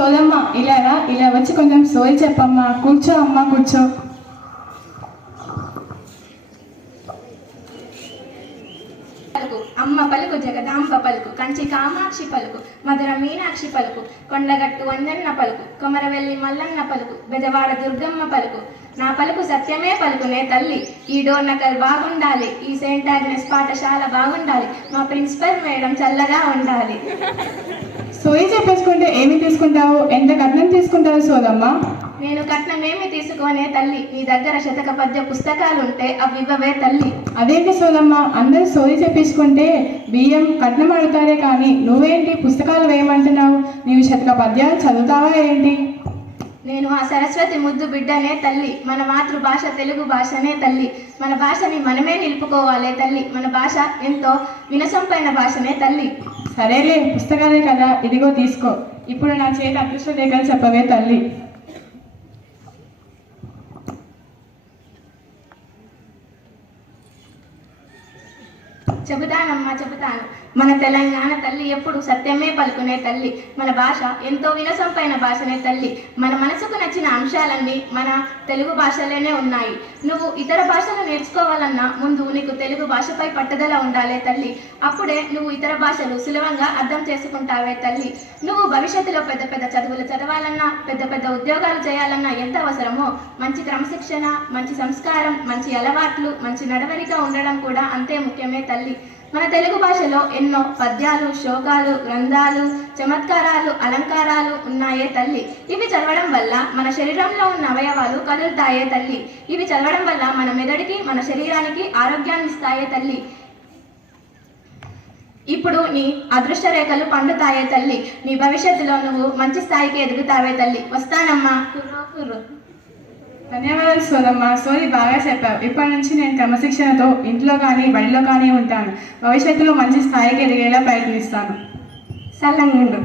సోదమ్మ ఇలా వచ్చి కొంచెం సోయి చెప్పమ్మా. కూర్చో అమ్మా, కూర్చో. అమ్మ పలుకు జగదాంబ పలుకు, కంచి కామాక్షి పలుకు, మధుర మీనాక్షి పలుకు, కొండగట్టు వందన్న పలుకు, కొమరవెల్లి మల్లన్న పలుకు, బెజవాడ దుర్గమ్మ పలుకు. నా పలుకు సత్యమే పలుకునే తల్లి. ఈ డోర్నకల్ బాగుండాలి, ఈ సెయింట్ ఆగ్నెస్ పాఠశాల బాగుండాలి, మా ప్రిన్సిపల్ మేడం చల్లగా ఉండాలి. సోయి చెప్పేసుకుంటే ఏమి తీసుకుంటావు? ఎంత కట్నం తీసుకుంటావు సోదమ్మ? నేను కట్నం ఏమి తీసుకోనే తల్లి. నీ దగ్గర శతక పద్య పుస్తకాలుంటే అవి ఇవ్వవే తల్లి. అదేంటి సోదమ్మ, అందరూ సోయి చెప్పించుకుంటే బియ్యం కట్నం అడుగుతారే కానీ నువ్వేంటి పుస్తకాలు వేయమంటున్నావు? నీవు శతక పద్యాలు చదువుతావా ఏంటి? నేను ఆ సరస్వతి ముద్దు బిడ్డనే తల్లి. మన మాతృభాష తెలుగు భాషనే తల్లి. మన భాషని మనమే నిలుపుకోవాలే తల్లి. మన భాష ఎంతో వినసొంపైన భాషనే తల్లి. సరేలే, పుస్తకాలే కదా, ఇదిగో తీసుకో. ఇప్పుడు నా చేతి అదృష్ట రేఖలు చెప్పవే తల్లి. చెబుతానమ్మా, చెబుతాను. మన తెలంగాణ తల్లి ఎప్పుడు సత్యమే పలుకునే తల్లి. మన భాష ఎంతో వినసొంపైన భాషనే తల్లి. మన మనసుకు నచ్చిన అంశాలన్నీ మన తెలుగు భాషలోనే ఉన్నాయి. నువ్వు ఇతర భాషలు నేర్చుకోవాలన్నా ముందు నీకు తెలుగు భాషపై పట్టుదల ఉండాలే తల్లి. అప్పుడే నువ్వు ఇతర భాషలు సులభంగా అర్థం చేసుకుంటావే తల్లి. నువ్వు భవిష్యత్తులో పెద్ద పెద్ద చదువులు చదవాలన్నా, పెద్ద పెద్ద ఉద్యోగాలు చేయాలన్నా ఎంత అవసరమో మంచి క్రమశిక్షణ, మంచి సంస్కారం, మంచి అలవాట్లు, మంచి నడవడిక ఉండడం కూడా అంతే ముఖ్యమే తల్లి. మన తెలుగు భాషలో ఎన్నో పద్యాలు, శ్లోకాలు, గ్రంథాలు, చమత్కారాలు, అలంకారాలు ఉన్నాయే తల్లి. ఇవి చదవడం వల్ల మన శరీరంలో ఉన్న అవయవాలు కదులుతాయే తల్లి. ఇవి చదవడం వల్ల మన మెదడుకి, మన శరీరానికి ఆరోగ్యాన్ని ఇస్తాయే తల్లి. ఇప్పుడు నీ అదృష్ట రేఖలు పండుతాయే తల్లి. నీ భవిష్యత్తులో నువ్వు మంచి స్థాయికి ఎదుగుతావే తల్లి. వస్తానమ్మా. కుర్రో కుర్రో. ధన్యవాదాలు సోదమ్మ, సోది బాగా చెప్పావు. ఇప్పటి నుంచి నేను క్రమశిక్షణతో ఇంట్లో కానీ బడిలో కానీ ఉంటాను. భవిష్యత్తులో మంచి స్థాయికి ఎదిగేలా ప్రయత్నిస్తాను. సల్లంగుండు.